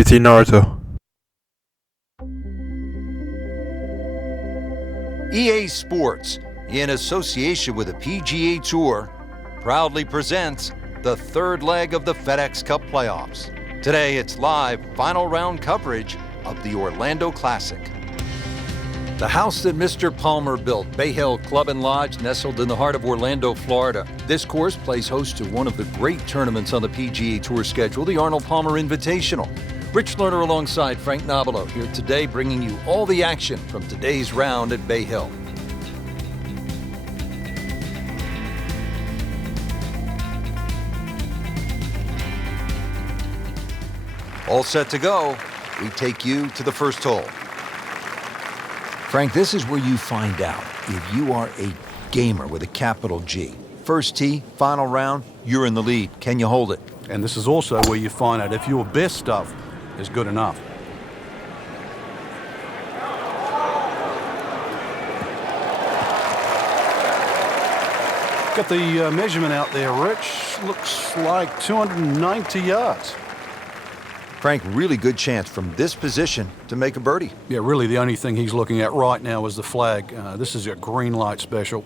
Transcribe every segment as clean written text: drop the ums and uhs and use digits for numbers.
Activity Naruto. EA Sports, in association with the PGA Tour, proudly presents the third leg of the FedEx Cup playoffs. Today, it's live final round coverage of the Orlando Classic. The house that Mr. Palmer built, Bay Hill Club and Lodge, nestled in the heart of Orlando, Florida. This course plays host to one of the great tournaments on the PGA Tour schedule, the Arnold Palmer Invitational. Rich Lerner alongside Frank Nobilo here today, bringing you all the action from today's round at Bay Hill. All set to go. We take you to the first hole. Frank, this is where you find out if you are a gamer with a capital G. First tee, final round, you're in the lead. Can you hold it? And this is also where you find out if your best stuff is good enough. Got the measurement out there, Rich. Looks like 290 yards. Frank, really good chance from this position to make a birdie. Yeah, really the only thing he's looking at right now is the flag. This is a green light special.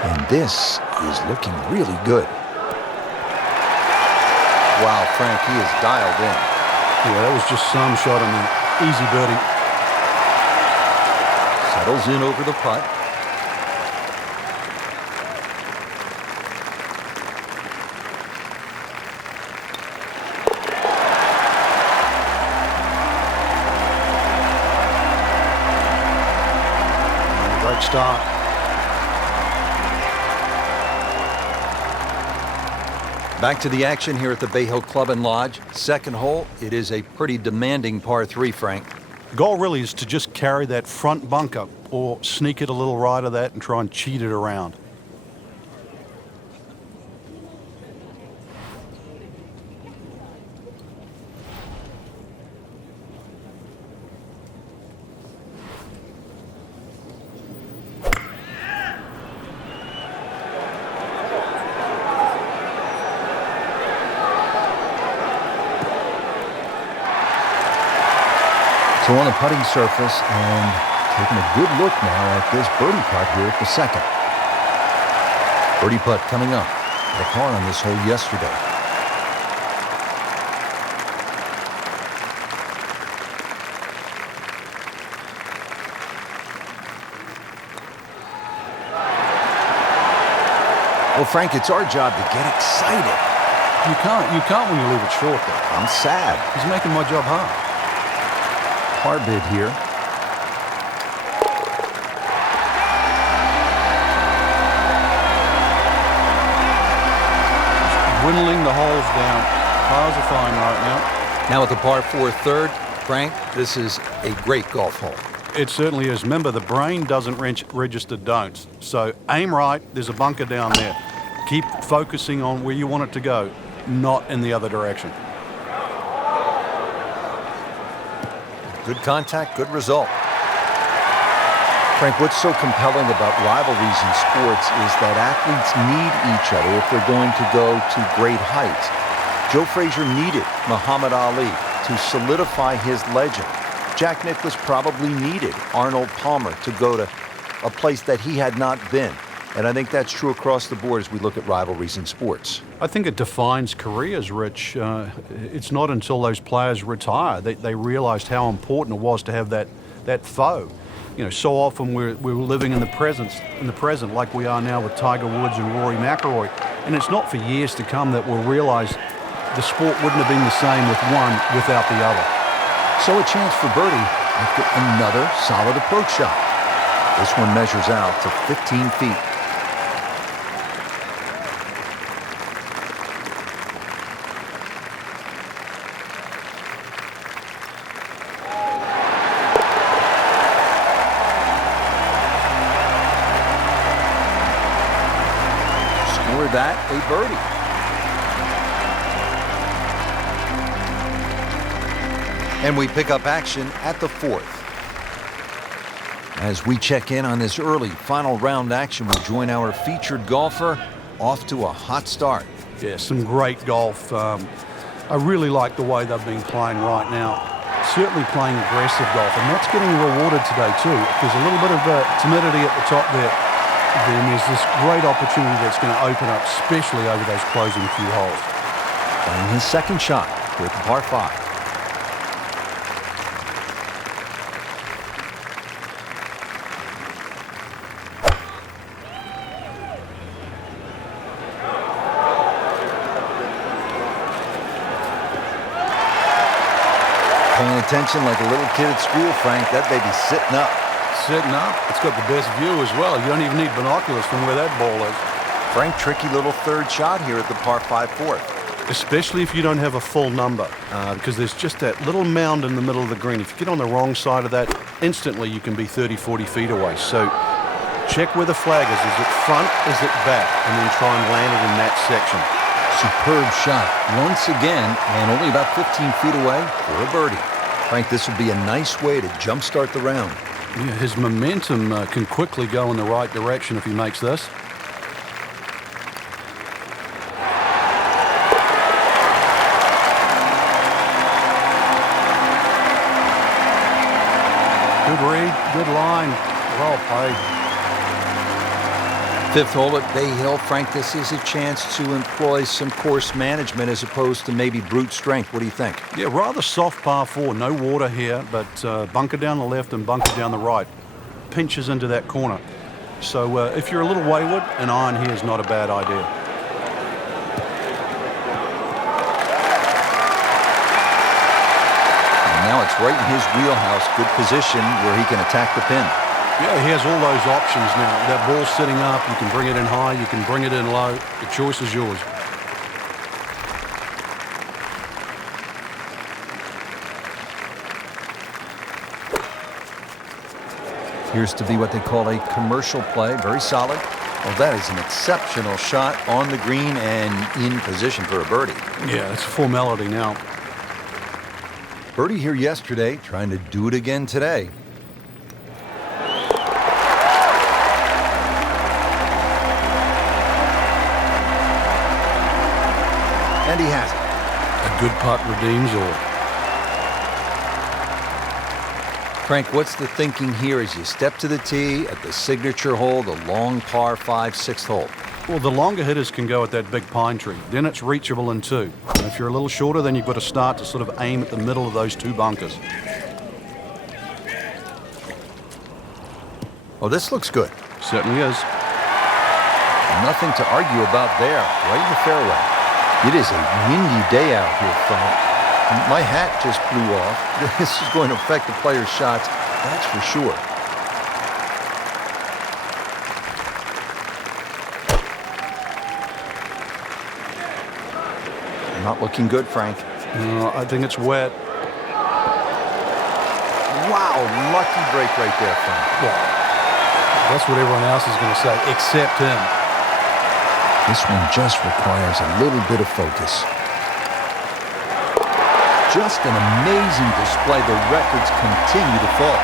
And this is looking really good. Wow, Frank, he is dialed in. Yeah, that was just some shot on the easy birdie. Settles in over the putt. Great start. Back to the action here at the Bay Hill Club and Lodge. Second hole, it is a pretty demanding par 3, Frank. Goal really is to just carry that front bunker or sneak it a little right of that and try and cheat it around. So on the putting surface and taking a good look now at this birdie putt here at the second. Birdie putt coming up. The par on this hole yesterday. Well, Frank, it's our job to get excited. You can't when you leave it short though. I'm sad. He's making my job hard. Par bid here. Whittling the holes down. Pars are fine right now. Now at the par 4 third, Frank, this is a great golf hole. It certainly is. Remember, the brain doesn't register don'ts. So aim right. There's a bunker down there. Keep focusing on where you want it to go, not in the other direction. Good contact, good result. Frank, what's so compelling about rivalries in sports is that athletes need each other if they're going to go to great heights. Joe Frazier needed Muhammad Ali to solidify his legend. Jack Nicklaus probably needed Arnold Palmer to go to a place that he had not been. And I think that's true across the board as we look at rivalries in sports. I think it defines careers, Rich. It's not until those players retire that they realized how important it was to have that foe. You know, so often we're living in the present like we are now with Tiger Woods and Rory McIlroy. And it's not for years to come that we'll realize the sport wouldn't have been the same with one without the other. So a chance for birdie after another solid approach shot. This one measures out to 15 feet. that a birdie. And we pick up action at the 4th. As we check in on this early final round action, we join our featured golfer off to a hot start. Yeah, some great golf. I really like the way they've been playing right now. Certainly playing aggressive golf, and that's getting rewarded today too. If there's a little bit of timidity at the top there, then there's this great opportunity that's going to open up, especially over those closing few holes. Playing his second shot with the par 5. Paying attention like a little kid at school, Frank. That baby's sitting up. Sitting up. It's got the best view as well. You don't even need binoculars from where that ball is. Frank, tricky little third shot here at the par 5 4th. Especially if you don't have a full number, because there's just that little mound in the middle of the green. If you get on the wrong side of that, instantly you can be 30, 40 feet away. So check where the flag is. Is it front? Is it back? And then try and land it in that section. Superb shot once again, and only about 15 feet away for a birdie. Frank, this would be a nice way to jumpstart the round. Yeah, his momentum can quickly go in the right direction if he makes this. Good read, good line, well played. 5th hole at Bay Hill. Frank, this is a chance to employ some course management as opposed to maybe brute strength. What do you think? Yeah, rather soft par 4. No water here, but bunker down the left and bunker down the right. Pinches into that corner. So if you're a little wayward, an iron here is not a bad idea. And now it's right in his wheelhouse. Good position where he can attack the pin. Yeah, he has all those options now. That ball's sitting up. You can bring it in high. You can bring it in low. The choice is yours. Appears to be what they call a commercial play. Very solid. Well, that is an exceptional shot on the green and in position for a birdie. Yeah, it's a formality now. Birdie here yesterday, trying to do it again today. And he has it. A good putt redeems all. Frank, what's the thinking here as you step to the tee at the signature hole, the long par 5 6th hole? Well, the longer hitters can go at that big pine tree. Then it's reachable in 2. And if you're a little shorter, then you've got to start to sort of aim at the middle of those 2 bunkers. Oh, this looks good. Certainly is. Nothing to argue about there. Right in the fairway. It is a windy day out here, Frank. My hat just blew off. This is going to affect the players' shots, that's for sure. Not looking good, Frank. No, I think it's wet. Wow, lucky break right there, Frank. Well, that's what everyone else is going to say, except him. This one just requires a little bit of focus. Just an amazing display. The records continue to fall.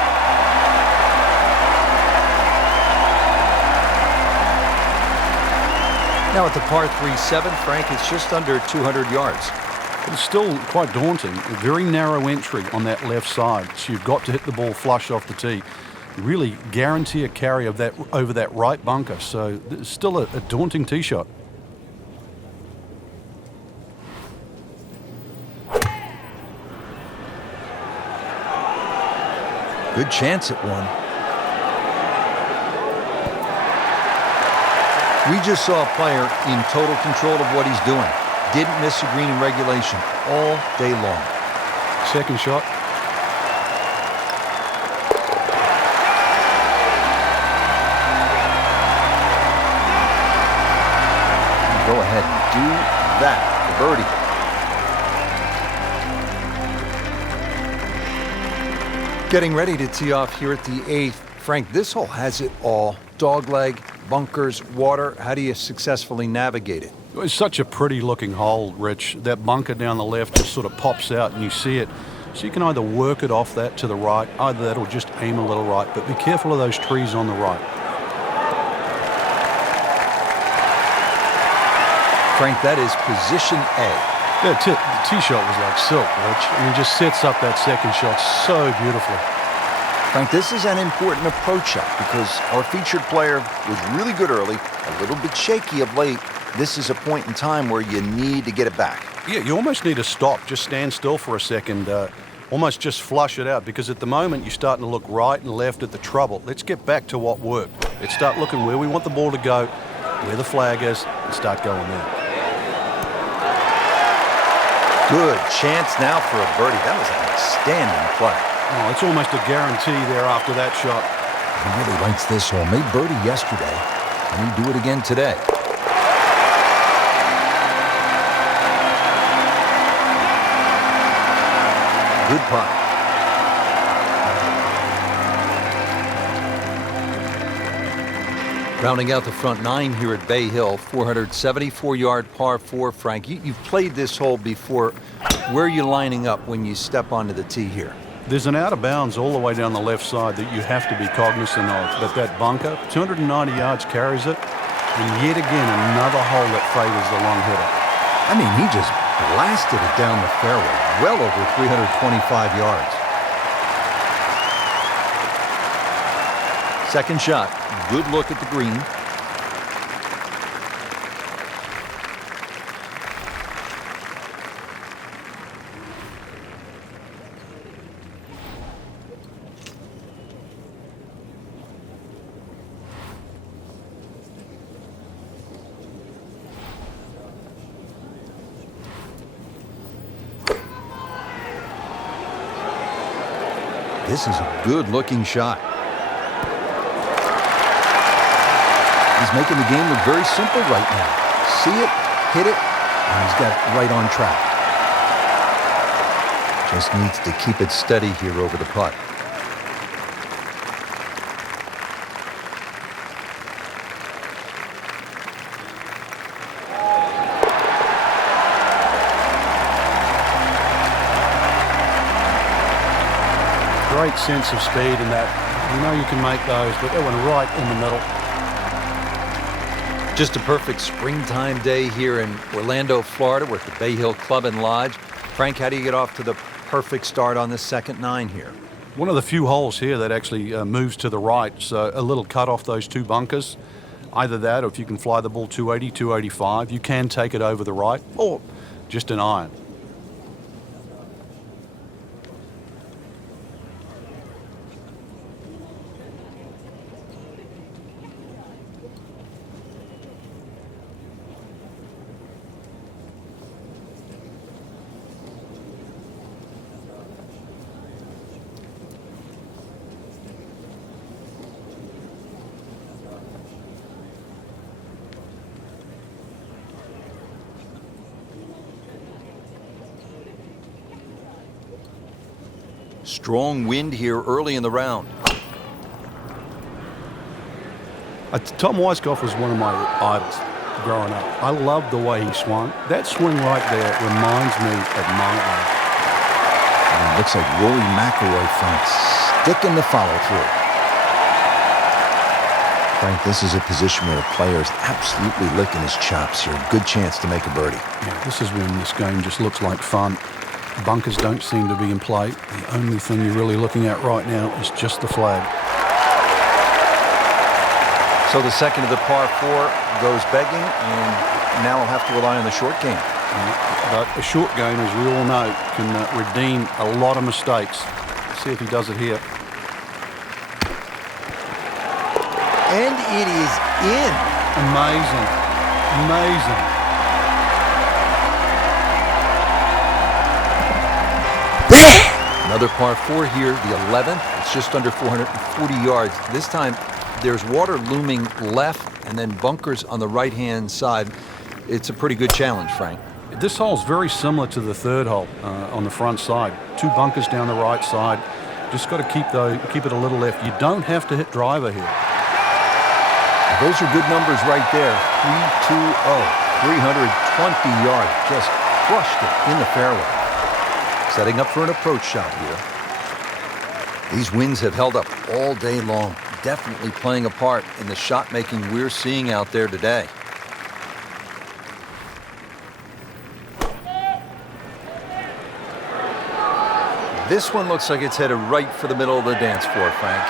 Now at the par 3-7, Frank, it's just under 200 yards. But it's still quite daunting. A very narrow entry on that left side. So you've got to hit the ball flush off the tee. Really guarantee a carry of that over that right bunker. So it's still a daunting tee shot. Good chance at one. We just saw a player in total control of what he's doing. Didn't miss a green in regulation all day long. Second shot. Go ahead and do that for birdie. Getting ready to tee off here at the 8th. Frank, this hole has it all. Dogleg, bunkers, water. How do you successfully navigate it? It's such a pretty looking hole, Rich. That bunker down the left just sort of pops out and you see it. So you can either work it off that to the right, either that or just aim a little right, but be careful of those trees on the right. Frank, that is position A. Yeah, the tee shot was like silk, Rich. I mean, just sets up that second shot so beautifully. Frank, this is an important approach shot because our featured player was really good early, a little bit shaky of late. This is a point in time where you need to get it back. Yeah, you almost need to stop. Just stand still for a second. Almost just flush it out, because at the moment you're starting to look right and left at the trouble. Let's get back to what worked. Let's start looking where we want the ball to go, where the flag is, and start going there. Good chance now for a birdie. That was an outstanding play. Oh, it's almost a guarantee there after that shot. He really likes this hole. Made birdie yesterday. Can he do it again today? Good putt. Rounding out the front nine here at Bay Hill, 474-yard par 4. Frank, you've played this hole before. Where are you lining up when you step onto the tee here? There's an out of bounds all the way down the left side that you have to be cognizant of. But that bunker, 290 yards carries it. And yet again, another hole that favors the long hitter. I mean, he just blasted it down the fairway, well over 325 yards. Second shot, good look at the green. This is a good-looking shot. He's making the game look very simple right now. See it, hit it, and he's got it right on track. Just needs to keep it steady here over the putt. Great sense of speed in that. You know you can make those, but that one right in the middle. Just a perfect springtime day here in Orlando, Florida. We're at the Bay Hill Club and Lodge. Frank, how do you get off to the perfect start on this second nine here? One of the few holes here that actually moves to the right, so a little cut off those two bunkers. Either that, or if you can fly the ball 280, 285, you can take it over the right, or just an iron. Strong wind here early in the round. Tom Weiskopf was one of my idols growing up. I loved the way he swung. That swing right there reminds me of my age. It looks like Rory McIlroy, Frank, sticking the follow through. Frank, this is a position where the player is absolutely licking his chops here. Good chance to make a birdie. Yeah, this is when this game just looks like fun. Bunkers don't seem to be in play. The only thing you're really looking at right now is just the flag. So the second of the par 4 goes begging, and now we'll have to rely on the short game. But a short game, as we all know, can redeem a lot of mistakes. Let's see if he does it here. And it is in. Amazing. Amazing. Another par 4 here, the 11th. It's just under 440 yards. This time, there's water looming left and then bunkers on the right-hand side. It's a pretty good challenge, Frank. This hole's very similar to the third hole on the front side. Two bunkers down the right side. Just got to keep it a little left. You don't have to hit driver here. Those are good numbers right there. 320, 320 yards. Just crushed it in the fairway. Setting up for an approach shot here. These winds have held up all day long. Definitely playing a part in the shot making we're seeing out there today. This one looks like it's headed right for the middle of the dance floor, Frank.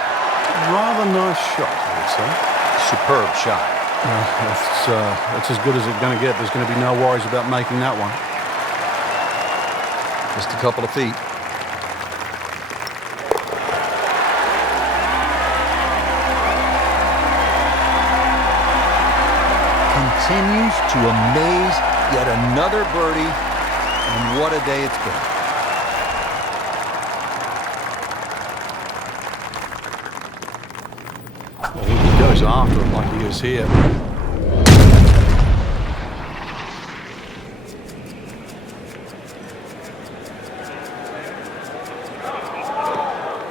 Rather nice shot, I would say. Superb shot. That's as good as it's going to get. There's going to be no worries about making that one. Just a couple of feet. Continues to amaze. Yet another birdie. And what a day it's been. Well, he goes after it like he is here.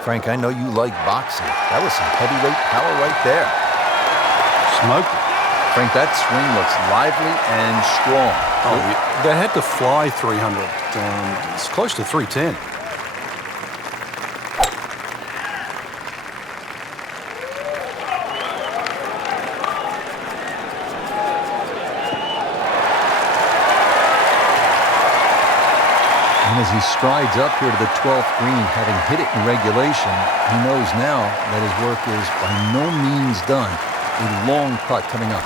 Frank, I know you like boxing. That was some heavyweight power right there. Smoked it. Frank, that swing looks lively and strong. Oh, they had to fly 300. It's close to 310. And as he strides up here to the 12th green, having hit it in regulation, he knows now that his work is by no means done. A long putt coming up.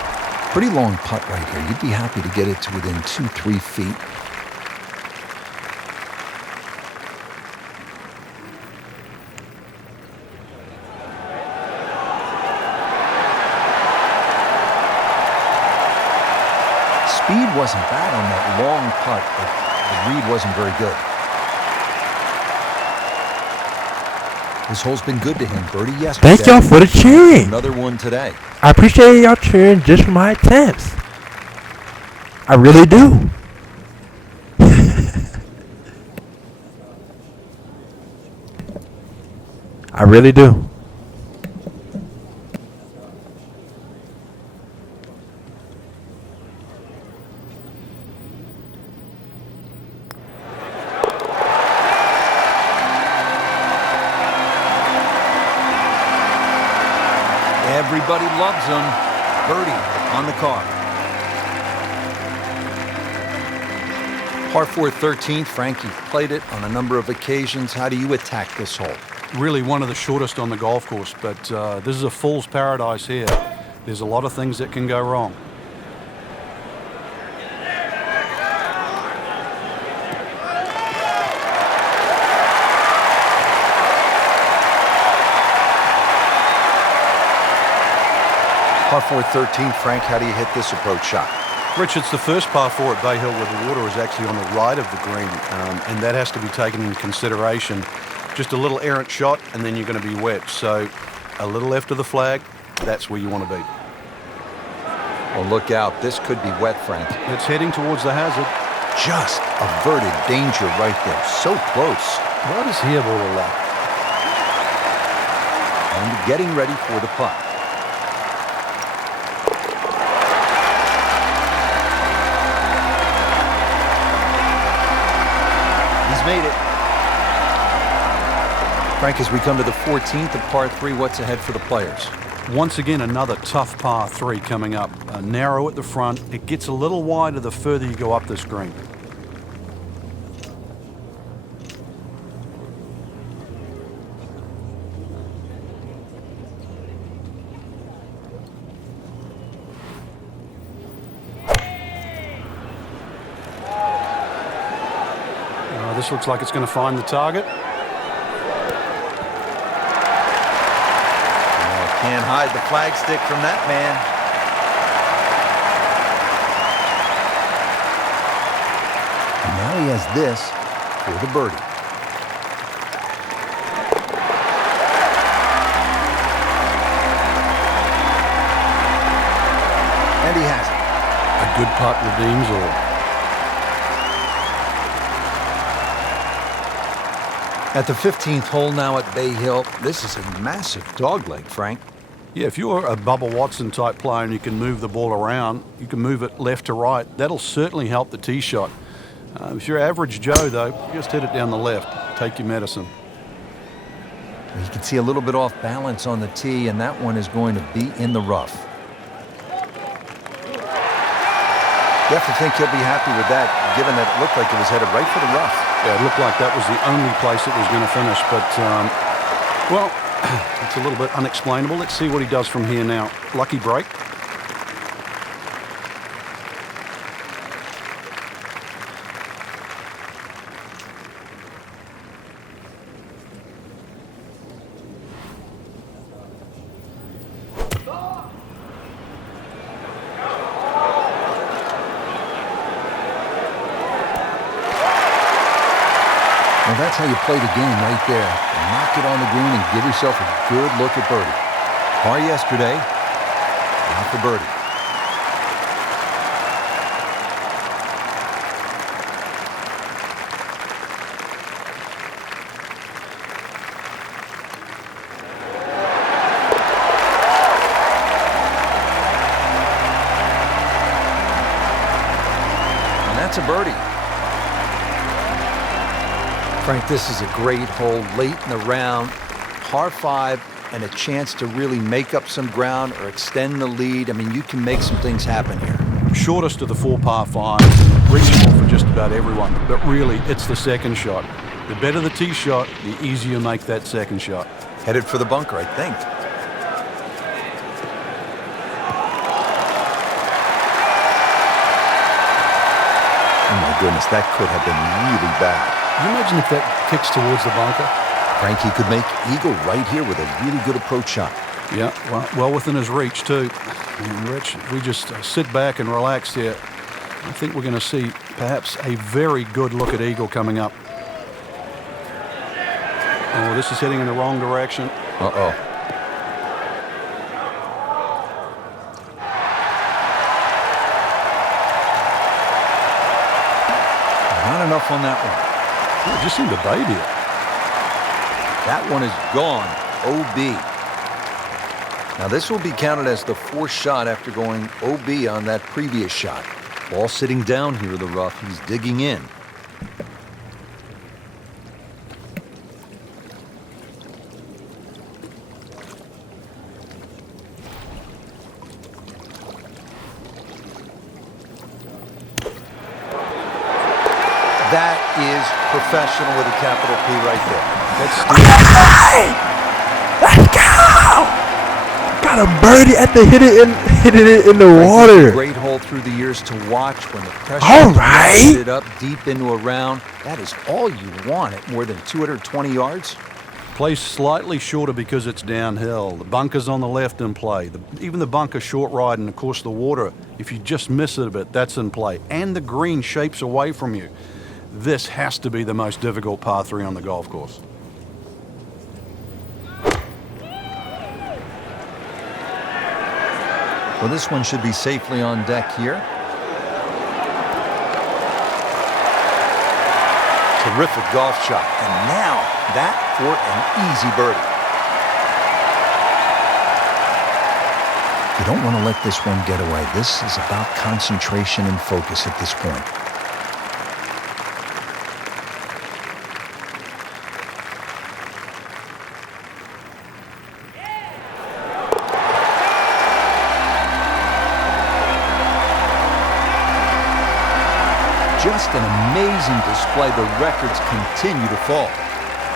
Pretty long putt right here. You'd be happy to get it to within 2-3 feet. Speed wasn't bad on that long putt, but the read wasn't very good. This hole's been good to him. Birdie yesterday. Thank y'all for the cheering. Another one today. I appreciate y'all cheering just for my attempts. I really do. I really do. Everybody loves him. Birdie on the card. Par 4 13th. Frank, you've played it on a number of occasions. How do you attack this hole? Really one of the shortest on the golf course, but this is a fool's paradise here. There's a lot of things that can go wrong. Par 4 13th. Frank, how do you hit this approach shot? Rich, it's the first par 4 at Bay Hill where the water is actually on the right of the green, and that has to be taken into consideration. Just a little errant shot, and then you're going to be wet. So a little left of the flag, that's where you want to be. Well, look out. This could be wet, Frank. It's heading towards the hazard. Just averted danger right there. So close. Why does he have all the luck? And getting ready for the putt. He's made it. Frank, as we come to the 14th of par 3, what's ahead for the players? Once again, another tough par 3 coming up. Narrow at the front. It gets a little wider the further you go up this green. This looks like it's going to find the target. Can't hide the flagstick from that man. And now he has this for the birdie. And he has it. A good putt redeems all. At the 15th hole now at Bay Hill, this is a massive dogleg, Frank. Yeah, if you're a Bubba Watson type player and you can move the ball around, you can move it left to right, that'll certainly help the tee shot. If you're average Joe, though, just hit it down the left. Take your medicine. You can see a little bit off balance on the tee, and that one is going to be in the rough. You have to think he'll be happy with that, given that it looked like it was headed right for the rough. Yeah, it looked like that was the only place it was going to finish, but, well, it's a little bit unexplainable. Let's see what he does from here now. Lucky break. Well, that's how you play the game right there. Knock it on the green and give yourself a good look at birdie. Par yesterday, now for birdie. And that's a birdie. Frank, this is a great hole late in the round, par 5, and a chance to really make up some ground or extend the lead. I mean, you can make some things happen here. Shortest of the 4 par 5s, reachable for just about everyone, but really, it's the second shot. The better the tee shot, the easier you make that second shot. Headed for the bunker, I think. Oh my goodness, that could have been really bad. Can you imagine if that kicks towards the bunker? Frankie could make eagle right here with a really good approach shot. Yeah, well within his reach, too. And Rich, if we just sit back and relax here, I think we're going to see perhaps a very good look at eagle coming up. Oh, this is heading in the wrong direction. Uh-oh. Not enough on that one. It just seemed to baby it. That one is gone. OB. Now this will be counted as the 4th shot after going OB on that previous shot. Ball sitting down here in the rough. He's digging in. That is professional with a capital P right there. Let's go! Got a birdie at the hit it in the water. Great hole through the years to watch when the pressure All right. it up deep into a round. That is all you want at more than 220 yards. Plays slightly shorter because it's downhill. The bunker's on the left in play. Even the bunker short right, and of course the water, if you just miss it a bit, that's in play. And the green shapes away from you. This has to be the most difficult par 3 on the golf course. Well, this one should be safely on deck here. Terrific golf shot. And now that for an easy birdie. You don't want to let this one get away. This is about concentration and focus at this point. Just an amazing display. The records continue to fall.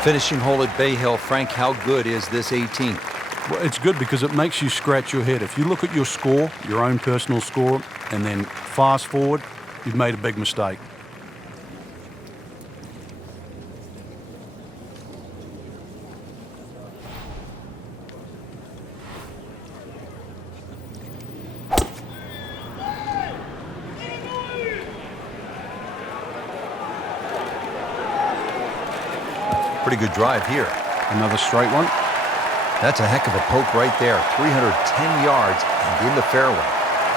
Finishing hole at Bay Hill. Frank, how good is this 18th? Well, it's good because it makes you scratch your head. If you look at your score, your own personal score, and then fast forward, you've made a big mistake. Pretty good drive here. Another straight one. That's a heck of a poke right there. 310 yards and in the fairway.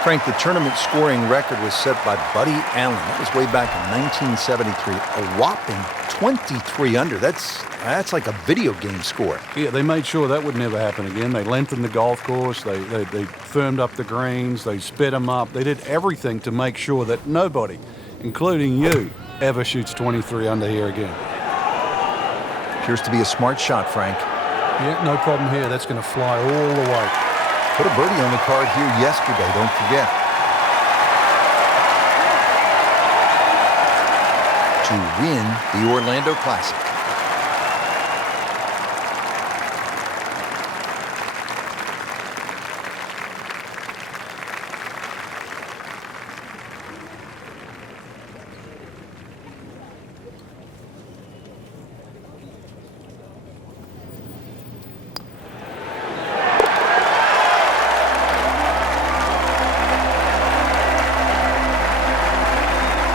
Frank, the tournament scoring record was set by Buddy Allen. That was way back in 1973. A whopping 23 under. That's like a video game score. Yeah, they made sure that would never happen again. They lengthened the golf course. They firmed up the greens. They sped them up. They did everything to make sure that nobody, including you, ever shoots 23 under here again. Appears to be a smart shot, Frank. Yeah, no problem here. That's going to fly all the way. Put a birdie on the card here yesterday, don't forget. To win the Orlando Classic.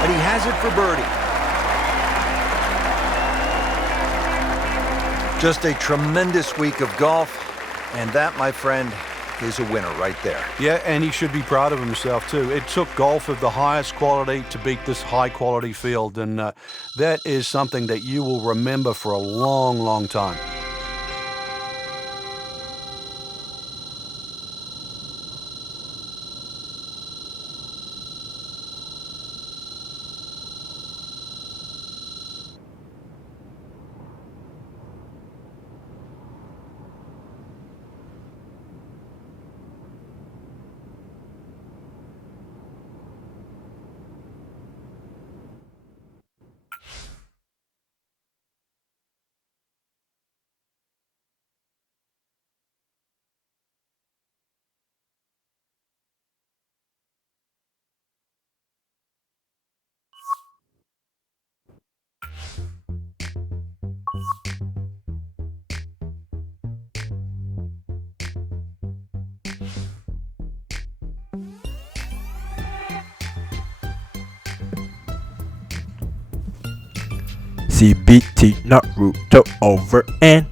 And he has it for birdie. Just a tremendous week of golf, and that, my friend, is a winner right there. Yeah, and he should be proud of himself, too. It took golf of the highest quality to beat this high-quality field, and that is something that you will remember for a long, long time. CBT Naruto over and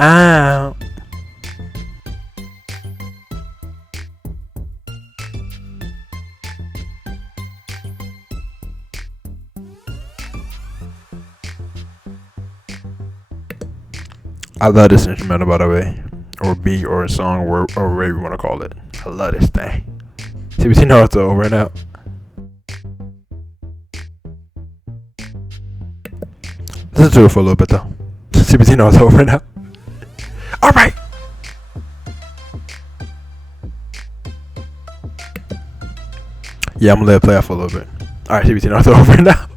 out. I love this instrumental, by the way, or beat, or a song, or whatever you want to call it. I love this thing. CBT Naruto over and out. Listen to it for a little bit though. CBT Naruto over and out. All right. Yeah, I'm gonna let it play out for a little bit. All right, CBT Naruto over and out.